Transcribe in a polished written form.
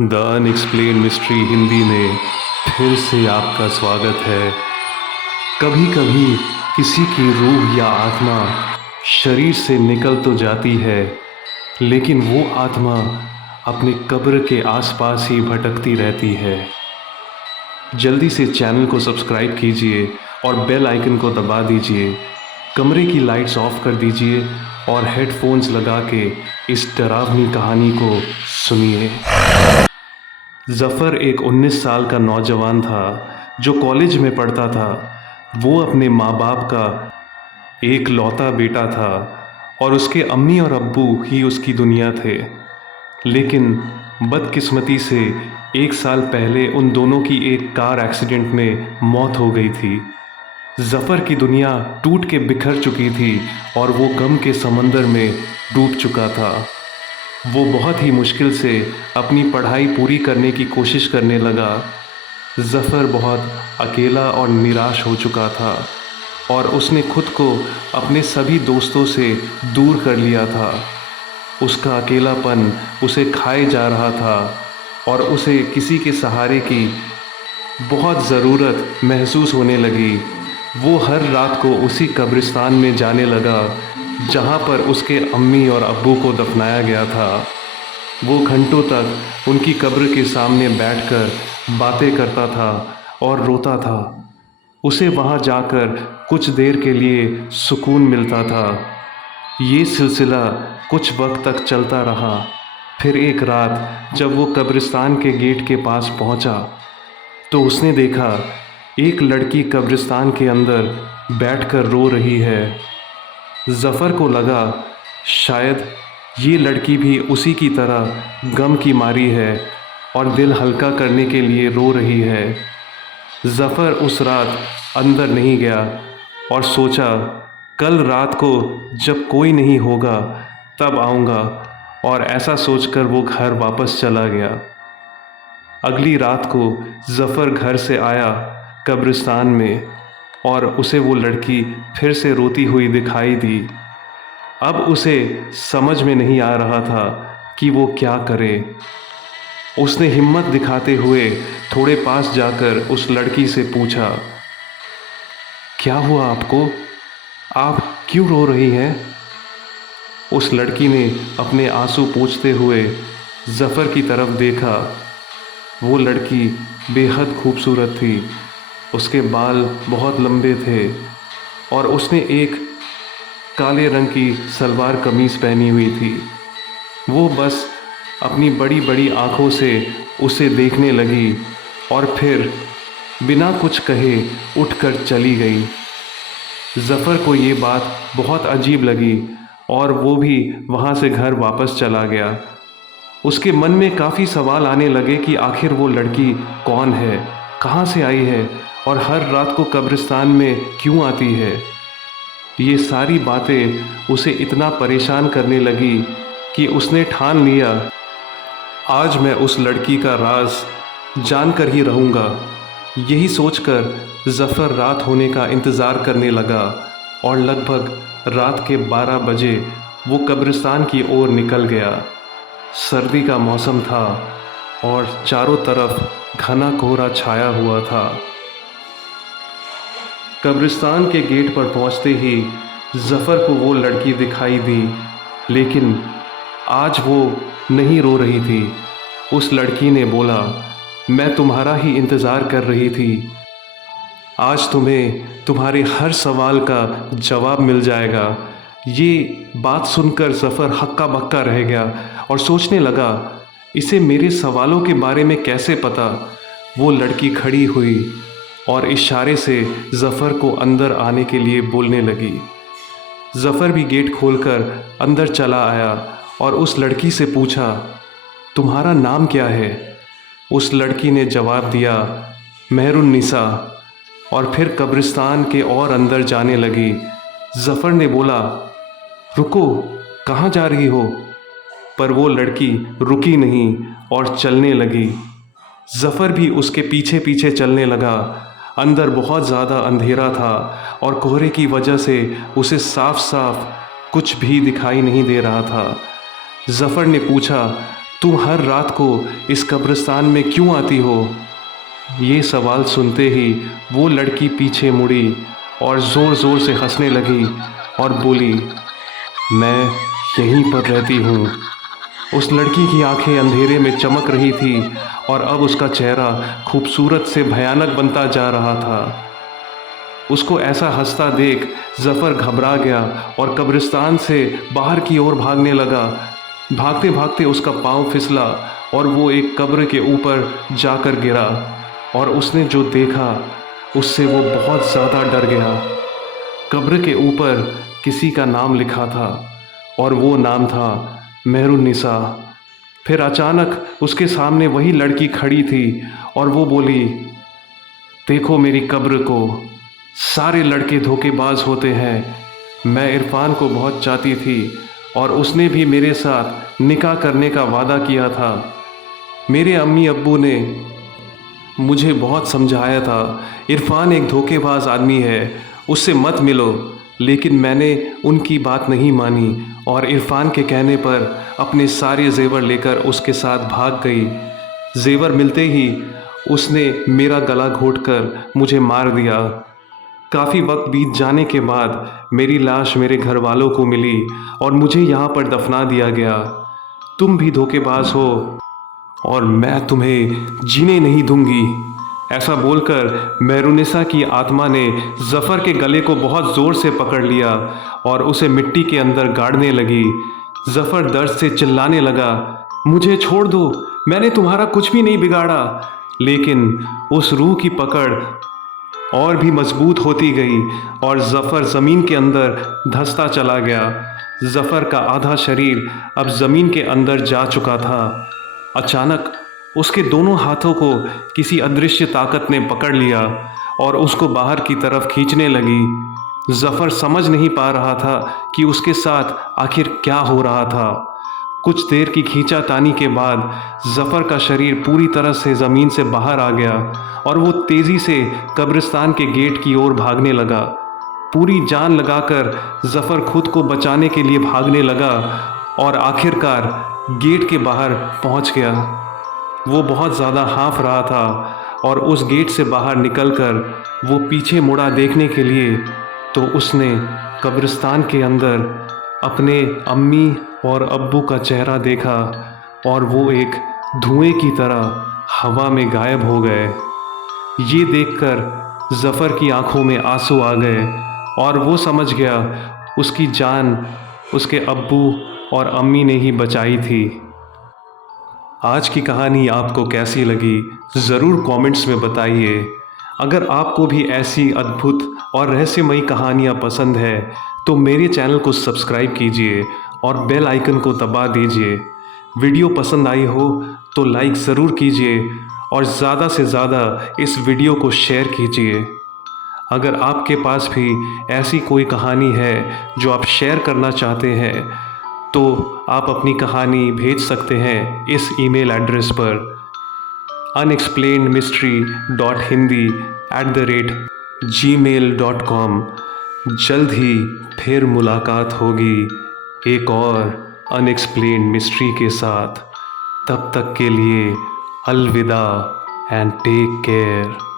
The unexplained mystery Hindi में फिर से आपका स्वागत है। कभी कभी किसी की रूह या आत्मा शरीर से निकल तो जाती है, लेकिन वो आत्मा अपने कब्र के आसपास ही भटकती रहती है। जल्दी से चैनल को सब्सक्राइब कीजिए और बेल आइकन को दबा दीजिए। कमरे की लाइट्स ऑफ कर दीजिए और हेडफोन्स लगा के इस डरावनी कहानी को सुनिए। ज़फ़र एक 19 साल का नौजवान था जो कॉलेज में पढ़ता था। वो अपने माँ बाप का एक लौता बेटा था और उसके अम्मी और अब्बू ही उसकी दुनिया थे। लेकिन बदकिस्मती से 1 साल पहले उन दोनों की एक कार एक्सीडेंट में मौत हो गई थी। ज़फ़र की दुनिया टूट के बिखर चुकी थी और वो गम के समंदर में डूब चुका था। वो बहुत ही मुश्किल से अपनी पढ़ाई पूरी करने की कोशिश करने लगा। ज़फ़र बहुत अकेला और निराश हो चुका था और उसने खुद को अपने सभी दोस्तों से दूर कर लिया था। उसका अकेलापन उसे खाए जा रहा था और उसे किसी के सहारे की बहुत ज़रूरत महसूस होने लगी। वो हर रात को उसी कब्रिस्तान में जाने लगा जहाँ पर उसके अम्मी और अब्बू को दफनाया गया था। वो घंटों तक उनकी कब्र के सामने बैठकर बातें करता था और रोता था। उसे वहाँ जाकर कुछ देर के लिए सुकून मिलता था। ये सिलसिला कुछ वक्त तक चलता रहा। फिर एक रात जब वो कब्रिस्तान के गेट के पास पहुँचा तो उसने देखा एक लड़की कब्रिस्तान के अंदर बैठकर रो रही है। ज़फ़र को लगा शायद ये लड़की भी उसी की तरह गम की मारी है और दिल हल्का करने के लिए रो रही है। ज़फ़र उस रात अंदर नहीं गया और सोचा कल रात को जब कोई नहीं होगा तब आऊँगा, और ऐसा सोचकर वो घर वापस चला गया। अगली रात को ज़फ़र घर से आया कब्रिस्तान में और उसे वो लड़की फिर से रोती हुई दिखाई दी। अब उसे समझ में नहीं आ रहा था कि वो क्या करे। उसने हिम्मत दिखाते हुए थोड़े पास जाकर उस लड़की से पूछा, क्या हुआ आपको? आप क्यों रो रही हैं? उस लड़की ने अपने आंसू पोंछते हुए ज़फ़र की तरफ देखा। वो लड़की बेहद खूबसूरत थी। उसके बाल बहुत लंबे थे और उसने एक काले रंग की सलवार कमीज़ पहनी हुई थी। वो बस अपनी बड़ी बड़ी आँखों से उसे देखने लगी और फिर बिना कुछ कहे उठकर चली गई। ज़फ़र को ये बात बहुत अजीब लगी और वो भी वहाँ से घर वापस चला गया। उसके मन में काफ़ी सवाल आने लगे कि आखिर वो लड़की कौन है, कहाँ से आई है और हर रात को कब्रिस्तान में क्यों आती है। ये सारी बातें उसे इतना परेशान करने लगी कि उसने ठान लिया, आज मैं उस लड़की का राज जानकर ही रहूँगा। यही सोचकर ज़फ़र रात होने का इंतज़ार करने लगा और लगभग रात के 12 बजे वो कब्रिस्तान की ओर निकल गया। सर्दी का मौसम था और चारों तरफ घना कोहरा छाया हुआ था। कब्रिस्तान के गेट पर पहुंचते ही ज़फ़र को वो लड़की दिखाई दी, लेकिन आज वो नहीं रो रही थी। उस लड़की ने बोला, मैं तुम्हारा ही इंतज़ार कर रही थी। आज तुम्हें तुम्हारे हर सवाल का जवाब मिल जाएगा। ये बात सुनकर ज़फ़र हक्का बक्का रह गया और सोचने लगा, इसे मेरे सवालों के बारे में कैसे पता। वो लड़की खड़ी हुई और इशारे से ज़फ़र को अंदर आने के लिए बोलने लगी। ज़फ़र भी गेट खोलकर अंदर चला आया और उस लड़की से पूछा, तुम्हारा नाम क्या है? उस लड़की ने जवाब दिया, मेहरुन्निसा, और फिर कब्रिस्तान के और अंदर जाने लगी। ज़फ़र ने बोला, रुको, कहाँ जा रही हो? पर वो लड़की रुकी नहीं और चलने लगी। ज़फ़र भी उसके पीछे पीछे चलने लगा। अंदर बहुत ज़्यादा अंधेरा था और कोहरे की वजह से उसे साफ साफ कुछ भी दिखाई नहीं दे रहा था। ज़फ़र ने पूछा, तुम हर रात को इस कब्रिस्तान में क्यों आती हो? ये सवाल सुनते ही वो लड़की पीछे मुड़ी और ज़ोर ज़ोर से हंसने लगी और बोली, मैं यहीं पर रहती हूँ। उस लड़की की आंखें अंधेरे में चमक रही थी और अब उसका चेहरा खूबसूरत से भयानक बनता जा रहा था। उसको ऐसा हंसता देख जफ़र घबरा गया और कब्रिस्तान से बाहर की ओर भागने लगा। भागते भागते उसका पाँव फिसला और वो एक कब्र के ऊपर जाकर गिरा और उसने जो देखा उससे वो बहुत ज़्यादा डर गया। कब्र के ऊपर किसी का नाम लिखा था और वो नाम था मेहरुन्निसा। फिर अचानक उसके सामने वही लड़की खड़ी थी और वो बोली, देखो मेरी कब्र को, सारे लड़के धोखेबाज होते हैं। मैं इरफान को बहुत चाहती थी और उसने भी मेरे साथ निकाह करने का वादा किया था। मेरे अम्मी अब्बू ने मुझे बहुत समझाया था, इरफान एक धोखेबाज आदमी है, उससे मत मिलो। लेकिन मैंने उनकी बात नहीं मानी और इरफान के कहने पर अपने सारे जेवर लेकर उसके साथ भाग गई। जेवर मिलते ही उसने मेरा गला घोंटकर मुझे मार दिया। काफ़ी वक्त बीत जाने के बाद मेरी लाश मेरे घर वालों को मिली और मुझे यहाँ पर दफना दिया गया। तुम भी धोखेबाज हो और मैं तुम्हें जीने नहीं दूंगी। ऐसा बोलकर मेहरुन्निसा की आत्मा ने जफ़र के गले को बहुत ज़ोर से पकड़ लिया और उसे मिट्टी के अंदर गाड़ने लगी। जफ़र दर्द से चिल्लाने लगा, मुझे छोड़ दो, मैंने तुम्हारा कुछ भी नहीं बिगाड़ा। लेकिन उस रूह की पकड़ और भी मजबूत होती गई और जफ़र ज़मीन के अंदर धंसता चला गया। जफ़र का आधा शरीर अब ज़मीन के अंदर जा चुका था। अचानक उसके दोनों हाथों को किसी अदृश्य ताकत ने पकड़ लिया और उसको बाहर की तरफ खींचने लगी। जफ़र समझ नहीं पा रहा था कि उसके साथ आखिर क्या हो रहा था। कुछ देर की खींचातानी के बाद जफ़र का शरीर पूरी तरह से ज़मीन से बाहर आ गया और वो तेज़ी से कब्रिस्तान के गेट की ओर भागने लगा। पूरी जान लगाकर जफ़र खुद को बचाने के लिए भागने लगा और आखिरकार गेट के बाहर पहुंच गया। वो बहुत ज़्यादा हाँफ रहा था और उस गेट से बाहर निकलकर वो पीछे मुड़ा देखने के लिए तो उसने कब्रिस्तान के अंदर अपने अम्मी और अब्बू का चेहरा देखा और वो एक धुएं की तरह हवा में गायब हो गए। ये देखकर जफ़र की आंखों में आंसू आ गए और वो समझ गया उसकी जान उसके अब्बू और अम्मी ने ही बचाई थी। आज की कहानी आपको कैसी लगी ज़रूर कमेंट्स में बताइए। अगर आपको भी ऐसी अद्भुत और रहस्यमयी कहानियाँ पसंद है तो मेरे चैनल को सब्सक्राइब कीजिए और बेल आइकन को दबा दीजिए। वीडियो पसंद आई हो तो लाइक ज़रूर कीजिए और ज़्यादा से ज़्यादा इस वीडियो को शेयर कीजिए। अगर आपके पास भी ऐसी कोई कहानी है जो आप शेयर करना चाहते हैं तो आप अपनी कहानी भेज सकते हैं इस ईमेल एड्रेस पर unexplainedmystery@gmail.com। जल्द ही फिर मुलाकात होगी एक और अनएक्सप्लेन्ड मिस्ट्री के साथ। तब तक के लिए अलविदा एंड टेक केयर।